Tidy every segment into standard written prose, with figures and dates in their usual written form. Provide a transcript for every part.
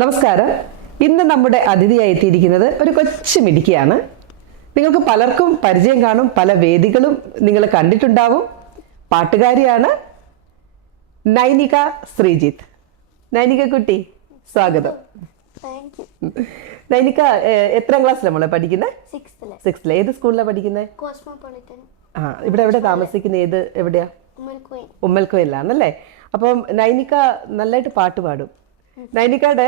നമസ്കാരം. ഇന്ന് നമ്മുടെ അതിഥിയായി എത്തിയിരിക്കുന്നത് ഒരു കൊച്ചു മിടുക്കിയാണ്. നിങ്ങൾക്ക് പലർക്കും പരിചയം കാണും, പല വേദികളും നിങ്ങൾ കണ്ടിട്ടുണ്ടാവും. പാട്ടുകാരിയാണ് നൈനിക ശ്രീജിത്ത്. നൈനിക കുട്ടി, സ്വാഗതം. നൈനിക എത്രാം ക്ലാസ്സിലാണ് മോളെ പഠിക്കുന്നത്? സിക്സ്ത്തില്. ഏത് സ്കൂളിലാണ് പഠിക്കുന്നത്? ഇവിടെ എവിടെ താമസിക്കുന്നത്? എവിടെയാ? ഉമ്മൽക്കോയിലാണല്ലേ. അപ്പം നൈനിക നന്നായിട്ട് പാട്ട് പാടും. നൈനികയുടെ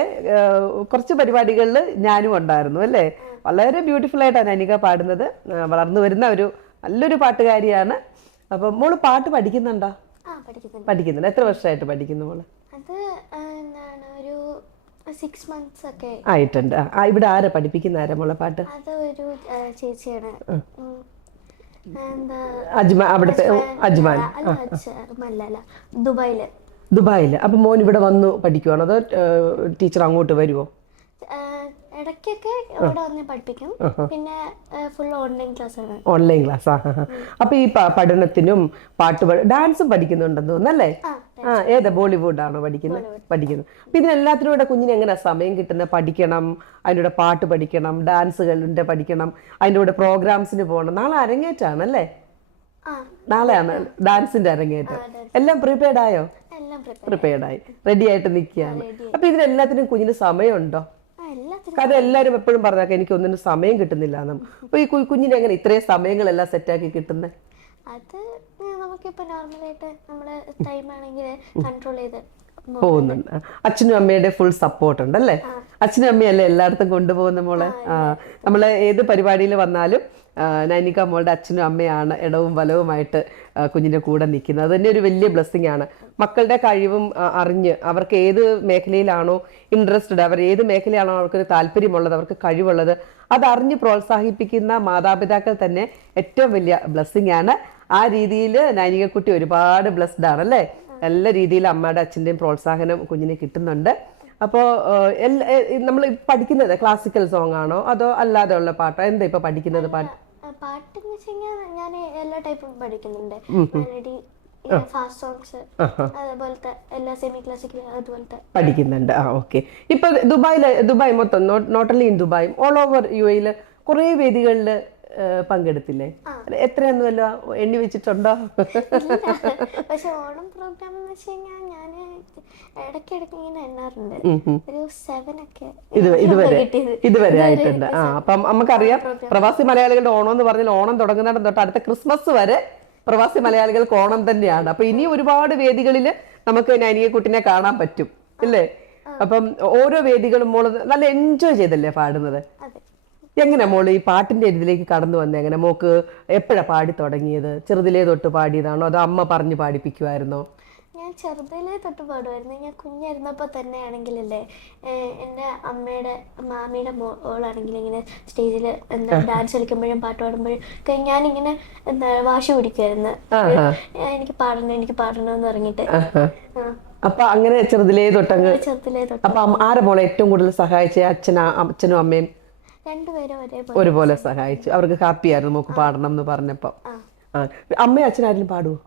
കുറച്ച് പരിപാടികളിൽ ഞാനും ഉണ്ടായിരുന്നു അല്ലേ. വളരെ ബ്യൂട്ടിഫുൾ ആയിട്ടാണ് നൈനിക പാടുന്നത്. വളർന്നു വരുന്ന ഒരു നല്ലൊരു പാട്ടുകാരിയാണ്. അപ്പം മോള് പാട്ട് പഠിക്കുന്നുണ്ടോ? പഠിക്കുന്നുണ്ട്. എത്ര വർഷമായിട്ട് പഠിക്കുന്നു മോള്? ആയിട്ടുണ്ട്. ഇവിടെ ആരാ പഠിപ്പിക്കുന്ന? ആരാ മോളെ പാട്ട്? അവിടുത്തെ അജ്മാൻ, ദുബായില്. അപ്പൊ മോൻ ഇവിടെ വന്നു പഠിക്കുവാണോ അതോ ടീച്ചർ അങ്ങോട്ട് വരുമോ? ഇടയ്ക്കൊക്കെ ഇവിടെ വന്ന് പഠിപ്പിക്കും. പിന്നെ ഫുൾ ഓൺലൈൻ ക്ലാസ്സാണ്. Online class. അപ്പൊ ഈ പഠനത്തിനും ഡാൻസും പഠിക്കുന്നുണ്ടെന്ന് തോന്നുന്നല്ലേ? ഏതാ ബോളിവുഡ് ആണോ പഠിക്കുന്നത്? അപ്പൊ ഇതിനെല്ലാത്തിനും കൂടെ കുഞ്ഞിന് എങ്ങനെ സമയം കിട്ടുന്നത്? പഠിക്കണം, അതിൻ്റെ കൂടെ പാട്ട് പഠിക്കണം, ഡാൻസുകളുടെ പഠിക്കണം, അതിൻ്റെ കൂടെ പ്രോഗ്രാംസിന് പോകണം. നാളെ അരങ്ങേറ്റാണല്ലേ? നാളെയാണ് ഡാൻസിന്റെ അരങ്ങേറ്റം. എല്ലാം പ്രീപെയ്ഡ് ആയോ? പ്രിപ്പയർഡായി, റെഡി ആയിട്ട് നിൽക്കുകയാണ്. അപ്പൊ ഇതിനെല്ലാത്തിനും കുഞ്ഞിന് സമയമുണ്ടോ? കാരണം എല്ലാരും എപ്പോഴും പറഞ്ഞാൽ എനിക്ക് ഒന്നിനും സമയം കിട്ടുന്നില്ല. അപ്പൊ ഈ കുഞ്ഞിനെ എങ്ങനെ ഇത്രയും സമയങ്ങളെല്ലാം സെറ്റാക്കി കിട്ടുന്നത്? അത് നമുക്കിപ്പോ നോർമലായിട്ട് നമ്മുടെ ടൈം ആണെങ്കിൽ കൺട്രോൾ ചെയ്ത് പോകുന്നുണ്ട്. അച്ഛനും അമ്മയുടെ ഫുൾ സപ്പോർട്ട് ഉണ്ടല്ലേ? അച്ഛനും അമ്മയല്ലേ എല്ലായിടത്തും കൊണ്ടുപോകുന്ന മോളെ? നമ്മള് ഏത് പരിപാടിയിൽ വന്നാലും നൈനിക മോളുടെ അച്ഛനും അമ്മയാണ് ഇടവും വലവുമായിട്ട് കുഞ്ഞിൻ്റെ കൂടെ നിൽക്കുന്നത്. അത് തന്നെ ഒരു വലിയ ബ്ലെസ്സിങ് ആണ്. മക്കളുടെ കഴിവും അറിഞ്ഞ് അവർക്ക് ഏത് മേഖലയിലാണോ ഇൻട്രസ്റ്റഡ്, അവർ ഏത് മേഖലയാണോ അവർക്കൊരു താല്പര്യമുള്ളത്, അവർക്ക് കഴിവുള്ളത്, അതറിഞ്ഞ് പ്രോത്സാഹിപ്പിക്കുന്ന മാതാപിതാക്കൾ തന്നെ ഏറ്റവും വലിയ ബ്ലെസ്സിങ് ആണ്. ആ രീതിയിൽ നൈനികക്കുട്ടി ഒരുപാട് ബ്ലെസ്ഡ് ആണല്ലേ. എല്ലാ രീതിയിലും അമ്മയുടെ അച്ഛൻ്റെയും പ്രോത്സാഹനം കുഞ്ഞിന് കിട്ടുന്നുണ്ട്. അപ്പോൾ നമ്മൾ പഠിക്കുന്നത് ക്ലാസിക്കൽ സോങ് ആണോ അതോ അല്ലാതെ ഉള്ള പാട്ടോ? എന്താ ഇപ്പൊ പഠിക്കുന്നത്? പാട്ടെന്ന് വെച്ച് കഴിഞ്ഞാൽ ഞാൻ എല്ലാ ടൈപ്പും പഠിക്കുന്നുണ്ട്. മെലഡി, ഫാസ്റ്റ് സോങ്സ്, അതുപോലത്തെ എല്ലാ സെമി ക്ലാസിക്കൽ അതുപോലത്തെ പഠിക്കുന്നുണ്ട്. ഓക്കെ. ഇപ്പൊ ദുബായ് മൊത്തം, not only in Dubai, all over UAE കുറേ വേദികളിൽ പങ്കെടുത്തില്ലേ? എത്രയൊന്നുമല്ലോ എണ്ണി വെച്ചിട്ടുണ്ടോ? പക്ഷെ ഓണം പ്രോഗ്രാം എന്ന് വെച്ച് കഴിഞ്ഞാൽ ഞാൻ ഇടയ്ക്കിടയ്ക്ക് ഇങ്ങനെ എണ്ണാറുണ്ട്. ഒരു 7 ഒക്കെ ഇതുവരെ ആയിട്ടുണ്ട്. അപ്പം നമുക്കറിയാം പ്രവാസി മലയാളികളുടെ ഓണം എന്ന് പറഞ്ഞാൽ ഓണം തുടങ്ങുന്നിടം തൊട്ട് അടുത്ത ക്രിസ്മസ് വരെ പ്രവാസി മലയാളികൾക്ക് ഓണം തന്നെയാണ്. അപ്പൊ ഇനി ഒരുപാട് വേദികളിൽ നമുക്ക് നൈനികക്കുട്ടിനെ കാണാൻ പറ്റും അല്ലേ? അപ്പം ഓരോ വേദികളും മോള് നല്ല എൻജോയ് ചെയ്തല്ലേ പാടുന്നത്? എങ്ങനെ മോള് ഈ പാട്ടിന്റെ ഇതിലേക്ക് കടന്നു വന്നേ? എങ്ങനെ മോക്ക് എപ്പോഴാ പാടി തുടങ്ങിയത്? ചെറുതിലേ തൊട്ട് പാടിയതാണോ അതോ അമ്മ പറഞ്ഞു പാടിപ്പിക്കുമായിരുന്നോ? ഞാൻ ചെറുതിലേ തൊട്ട് പാടുമായിരുന്നു. ഞാൻ കുഞ്ഞായിരുന്നപ്പോൾ തന്നെ ആണെങ്കിലല്ലേ, എൻ്റെ അമ്മയുടെ മാമിയുടെ മോളാണെങ്കിൽ ഇങ്ങനെ സ്റ്റേജിൽ എന്താ ഡാൻസ് കളിക്കുമ്പോഴും പാട്ട് പാടുമ്പോഴും ഞാനിങ്ങനെ എന്താ വാശി പിടിക്കുമായിരുന്നു, എനിക്ക് പാടണം എന്ന് പറഞ്ഞിട്ട്. അപ്പൊ അങ്ങനെ ചെറുതിലേ തൊട്ട്. അപ്പൊ ആരെ മോളെ ഏറ്റവും കൂടുതൽ സഹായിച്ച? അച്ഛനും അമ്മയും രണ്ടുപേരും ഒരുപോലെ സഹായിച്ചു. അവർക്ക് ഹാപ്പി ആയിരുന്നു മോക്ക് പാടണം എന്ന് പറഞ്ഞപ്പോ? അമ്മയും അച്ഛനായാലും പാടുവോ?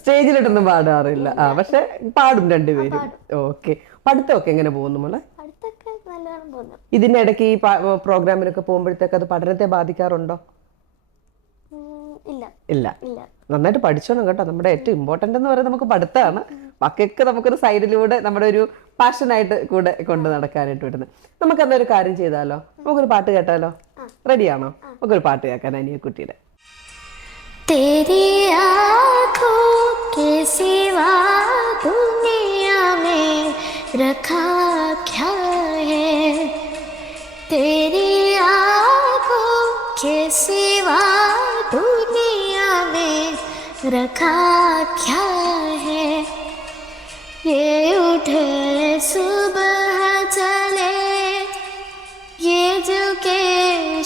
സ്റ്റേജിലിട്ടൊന്നും പാടാറില്ല, പക്ഷെ പാടും രണ്ടുപേരും. ഓക്കെ. പഠിത്തമൊക്കെ എങ്ങനെ പോകുന്നു മോളെ? ഇതിനിടയ്ക്ക് ഈ പ്രോഗ്രാമിനൊക്കെ പോകുമ്പോഴത്തേക്ക് അത് പഠനത്തെ ബാധിക്കാറുണ്ടോ? ഇല്ല. നന്നായിട്ട് പഠിച്ചോണം കേട്ടോ. നമ്മുടെ ഏറ്റവും ഇമ്പോർട്ടൻ്റ് എന്ന് പറയുന്നത് നമുക്ക് പഠിത്തമാണ്. ബാക്കിയൊക്കെ നമുക്കൊരു സൈഡിലൂടെ നമ്മുടെ ഒരു പാഷനായിട്ട് കൂടെ കൊണ്ട് നടക്കാനായിട്ട് വിടുന്നത്. നമുക്കെന്നൊരു കാര്യം ചെയ്താലോ? നമുക്കൊരു പാട്ട് കേട്ടാലോ? റെഡിയാണോ? നമുക്കൊരു പാട്ട് കേൾക്കാൻ നൈനികക്കുട്ടിയുടെ. तेरी आँखों के सिवा दुनिया में रखा क्या है, तेरी आँखों के सिवा दुनिया में रखा क्या है, ये उठे सुबह चले, ये झुके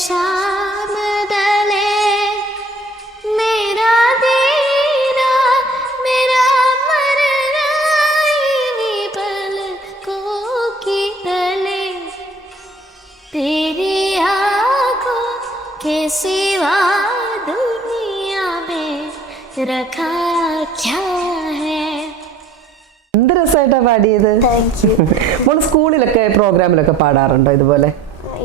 शाम डले, मेरा देना मेरा मरना इन्हीं पलकों की तले, तेरी आँखों के सिवा दुनिया में रखा എന്ത് രസമായിട്ടാ പാടിയത്. Thank you. മോള് സ്കൂളിലൊക്കെ പ്രോഗ്രാമിലൊക്കെ പാടാറുണ്ടോ ഇതുപോലെ?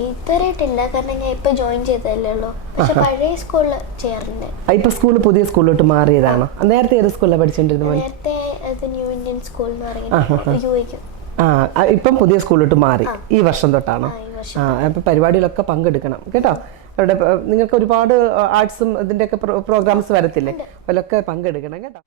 ഇതുവരെയായിട്ടില്ല, കാരണം ഞാൻ ഇപ്പൊ ജോയിൻ ചെയ്തതല്ലേ ഉള്ളൂ. പക്ഷെ പഴയ സ്കൂളിൽ ചെയ്യാറുണ്ട്. ഇപ്പൊ സ്കൂള് പുതിയ സ്കൂളിലോട്ട് മാറിയതാണോ? നേരത്തെ ഏത് സ്കൂളിലാണ് പഠിച്ചോണ്ടിരുന്നത്? നേരത്തെ അത് ന്യൂ ഇന്ത്യൻ സ്കൂൾ എന്ന് പറയുന്നത് യുഎക്കും. ഇപ്പം പുതിയ സ്കൂളിലോട്ട് മാറി ഈ വർഷം തൊട്ടാണോ? ഈ വർഷം. അപ്പൊ പരിപാടികളൊക്കെ പങ്കെടുക്കണം കേട്ടോ. അവിടെ നിങ്ങൾക്ക് ഒരുപാട് ആർട്സും ഇതിന്റെ ഒക്കെ പ്രോഗ്രാംസ് വരത്തില്ലേ, അതിലൊക്കെ പങ്കെടുക്കണം കേട്ടോ.